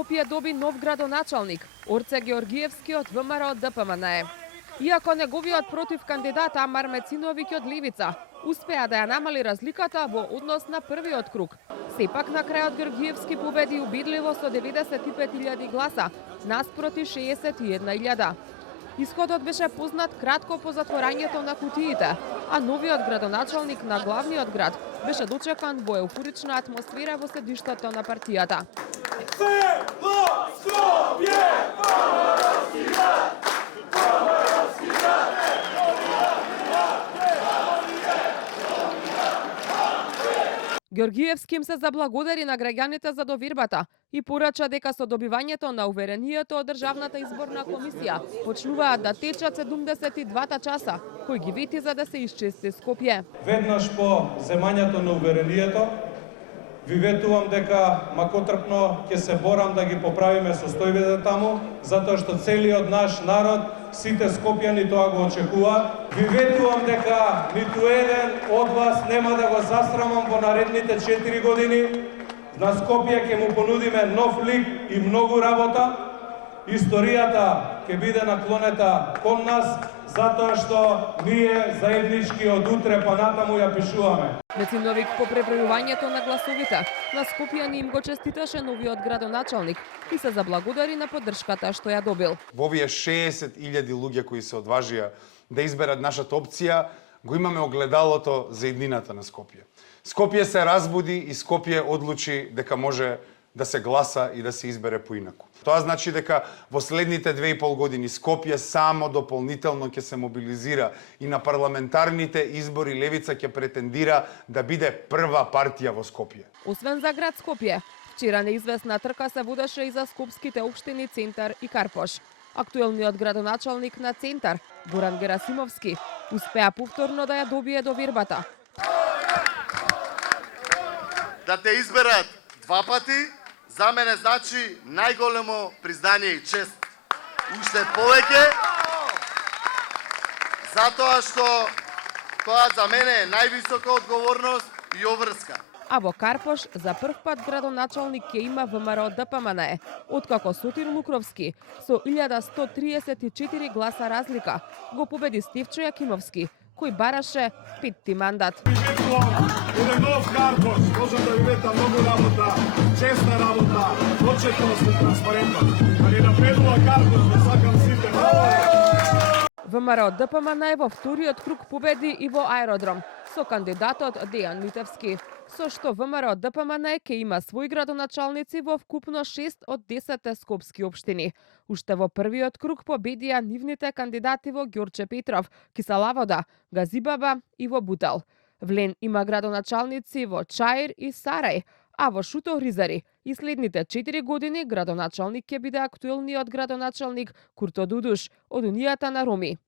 Скопје доби нов градоначалник, Орце Георгиевски од ВМРО ДПМН. Иако неговиот против кандидат Амар Мециновиќ од Левица успеа да ја намали разликата во однос на првиот круг, сепак на крајот Георгиевски победи убедливо со 95.000 гласа наспроти 61.000. Исходот беше познат кратко по затворањето на кутиите, а новиот градоначалник на главниот град беше дочекан во еуфорична атмосфера во седиштето на партијата. Георгиевски им се заблагодари на граѓаните за довербата и порача дека со добивањето на уверението од Државната изборна комисија почнуваат да течат 72 часа, кои ги вети за да се исчисти Скопје. Веднаш по земањето на уверението, ви ветувам дека макотрпно ќе се борам да ги поправиме состојбите таму, затоа што целиот наш народ, сите скопјани тоа го очекуваат. Ви ветувам дека ниту еден од вас нема да го засрамам во наредните 4 години. На Скопје ќе му понудиме нов лик и многу работа. Историјата ќе биде наклонета кон нас, затоа што ние заеднички од утре па натаму ја пишуваме. Мециновиќ по пребројувањето на гласовите на скопјани им го честиташе новиот градоначалник и се заблагодари на поддршката што ја добил. Во овие 60.000 луѓе кои се одважија да изберат нашата опција, го имаме огледалото за еднината на Скопје. Скопје се разбуди и Скопје одлучи дека може да се гласа и да се избере поинаку. Тоа значи дека во следните 2,5 години Скопје само дополнително ќе се мобилизира и на парламентарните избори Левица ќе претендира да биде прва партија во Скопје. Освен за град Скопје, вчера неизвестна трка се водеше и за скопските општини Центар и Карпош. Актуелниот градоначалник на Центар, Горан Герасимовски, успеа повторно да ја добие довербата. Да те изберат два пати, за мене значи најголемо признание и чест. Уште повеќе, затоа што тоа за мене е највисока одговорност и обврска. А во Карпош за прв пат градоначалник ќе има ВМРО ДПМН, откако Сотир Лукровски со 1134 гласа разлика го победи Стефчо Јакимовски, кој бараше 5-ти мандат. Еден нов Карпош, можам да ви ветам многу работа, честна работа, почетност и транспарентност. Да ни напредува Карпош, да сакам сите. ВМРО ДПМН во вториот круг победи и во аеродром со кандидатот Дејан Митевски, со што ВМРО ДПМН ќе има свој градоначалници во вкупно 6 од 10 скопски општини. Уште во првиот круг победија нивните кандидати во Ѓорче Петров, Киселавода, Газибаба и во Бутел. Влен има градоначалници во Чаир и Сарај, а во Шуто Ризари и следните 4 години градоначалник ќе биде актуелниот градоначалник Курто Дудуш од Унијата на Роми.